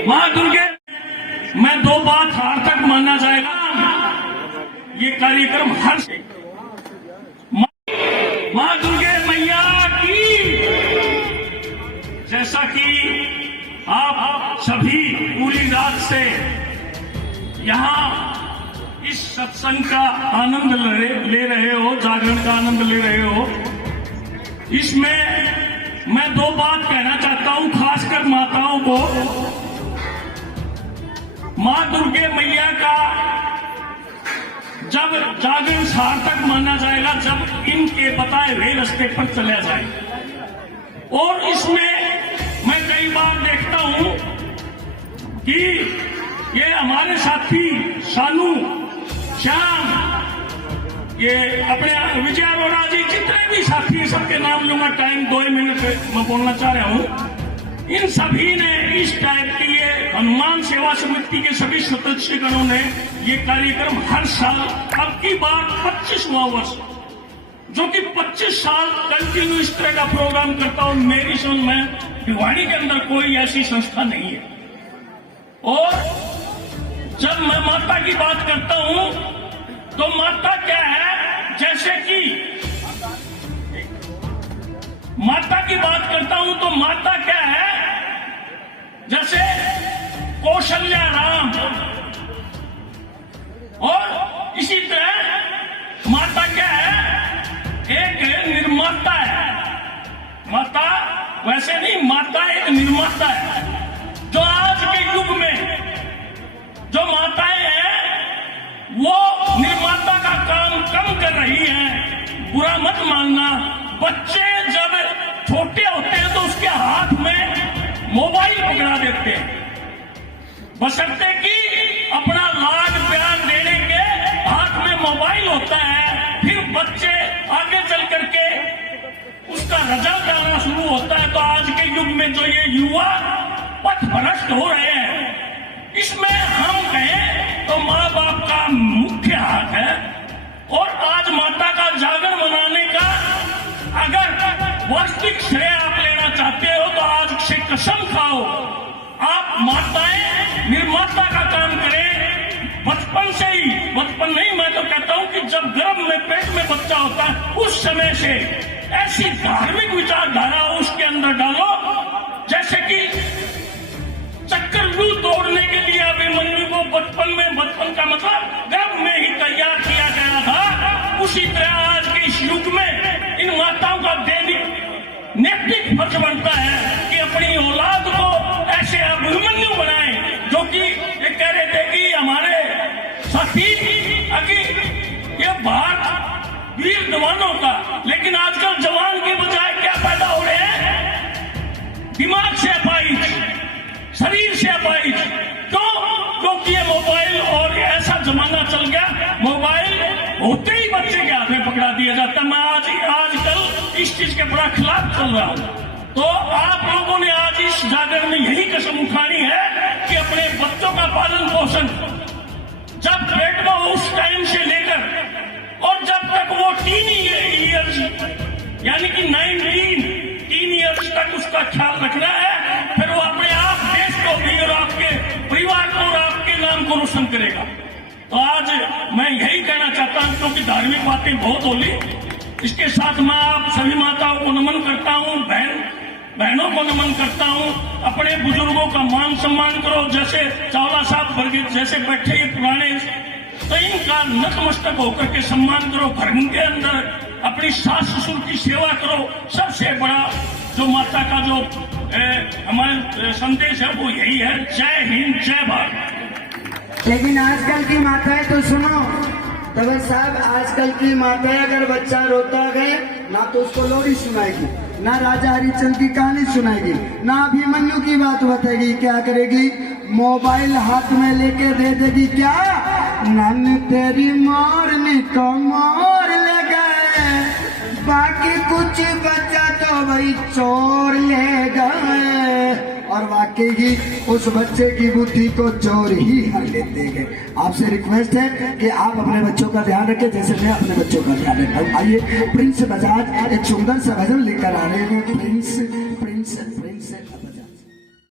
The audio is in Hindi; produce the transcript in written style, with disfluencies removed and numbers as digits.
मां दुर्गे मैं 2 बात सार्थक माना जाएगा ये कार्यक्रम हर मां दुर्गे मैया की। जैसा कि आप सभी पूरी रात से यहाँ इस सत्संग का आनंद ले रहे हो, जागरण का आनंद ले रहे हो, इसमें मैं 2 बात कहना चाहता हूं खासकर माताओं को। मां दुर्गे मैया का जब जागरण सार्थक माना जाएगा जब इनके बताए हुए रास्ते पर चला जाए। और इसमें मैं कई बार देखता हूं कि ये हमारे साथी शानू, श्याम, ये अपने विजय अरोड़ा जी, जितने भी साथी सबके नाम लूंगा, टाइम 2 मिनट मैं बोलना चाह रहा हूं। इन सभी ने इस टाइप की ये हनुमान सेवा समिति के सभी सदस्यगणों ने ये कार्यक्रम हर साल, अब की बार 25वां वर्ष, जो कि 25 साल कंटिन्यू इस तरह का प्रोग्राम करता हूं। मेरी समझ में भिवाड़ी के अंदर कोई ऐसी संस्था नहीं है। और जब मैं माता की बात करता हूं तो माता क्या है, जैसे कि माता की बात करता हूं तो माता क्या है, जैसे कौशल्या राम, और इसी तरह माता क्या है, एक निर्माता है। माता वैसे नहीं, माता एक निर्माता है। जो आज के युग में जो माताएं हैं वो निर्माता का काम कम कर रही हैं। बुरा मत मानना, बच्चे जब छोटे होते हैं तो उसके हाथ में मोबाइल पकड़ा देते हैं, बशर्ते कि अपना लाड प्यार देने के हाथ में मोबाइल होता है। फिर बच्चे आगे चल करके उसका रिजल्ट आना शुरू होता है। तो आज के युग में जो ये युवा पथभ्रष्ट हो रहे हैं, इसमें हम कहें तो माँ बाप का मुख्य हाथ है। और आज माता का जागरण मनाने का अगर वास्तविक श्रेय आप लेना चाहते हो तो आज से कसम खाओ, आप माताएं निर्माता का काम करें बचपन से ही। बचपन नहीं, मैं तो कहता हूं कि जब गर्भ में पेट में बच्चा होता है उस समय से ऐसी धार्मिक विचारधारा उसके अंदर डालो, जैसे कि चक्रव्यूह तोड़ने के लिए अभिमन्यु को बचपन का मतलब गर्भ में ही तैयार किया गया था। उसी तरह आज के इस युग में इन माताओं का दैनिक नैतिक फर्ज बनता है कि अपनी औलाद को ऐसे अभिमन्यु बनाएं, जो कि ये कह रहे थे कि हमारे साथी ये भारत वीर जवानों का, लेकिन आजकल जवान के बजाय क्या पैदा हो रहे हैं, दिमाग से अपाहिज, शरीर से अपाहिज। क्योंकि ये मोबाइल और ऐसा जमाना चल गया, मोबाइल होते ही बच्चे के हाथ में पकड़ा दिया जाता है। मैं आजकल इस चीज के बड़ा खिलाफ चल रहा हूं। तो आप लोगों ने आज इस जागरण में यही कसम उठानी है कि अपने बच्चों का पालन पोषण जब पेट में उस टाइम से लेकर और जब तक वो टीन ईयर्स यानी कि 19 ईयर्स तक उसका ख्याल रखना है। फिर वो अपने आप देश को भी और आपके परिवार को और आपके नाम को रोशन करेगा। तो आज मैं यही कहना चाहता हूं, क्योंकि धार्मिक बातें बहुत होली, इसके साथ मैं आप सभी माताओं को नमन करता हूं, बहनों को नमन करता हूं। अपने बुजुर्गों का मान सम्मान करो, जैसे चावला साहब वर्गीय जैसे बैठे ये पुराने, तो इनका नतमस्तक होकर के सम्मान करो। घर के अंदर अपनी सास ससुर की सेवा करो। सबसे बड़ा जो माता का जो हमारा संदेश है वो यही है, जय हिंद जय भारत। लेकिन आजकल की माताएं तो सुनो, तो बस साहब आजकल की माताएं अगर बच्चा रोता गए ना तो उसको लोरी सुनाएगी, ना राजा हरिश्चंद्र की कहानी सुनाएगी, ना अभिमन्यु की बात बताएगी। क्या करेगी, मोबाइल हाथ में लेके दे देगी। क्या नन तेरी मोरनी को मोर ले गए, बाकी कुछ बचा तो वही चोर ले गए। और वाकई ही उस बच्चे की बुद्धि को चोर ही हर लेते हैं। आपसे रिक्वेस्ट है कि आप अपने बच्चों का ध्यान रखें जैसे मैं अपने बच्चों का ध्यान रखता हूँ। आइए प्रिंस बजाज एक सुंदर सा भजन लेकर आ रहे हैं। प्रिंस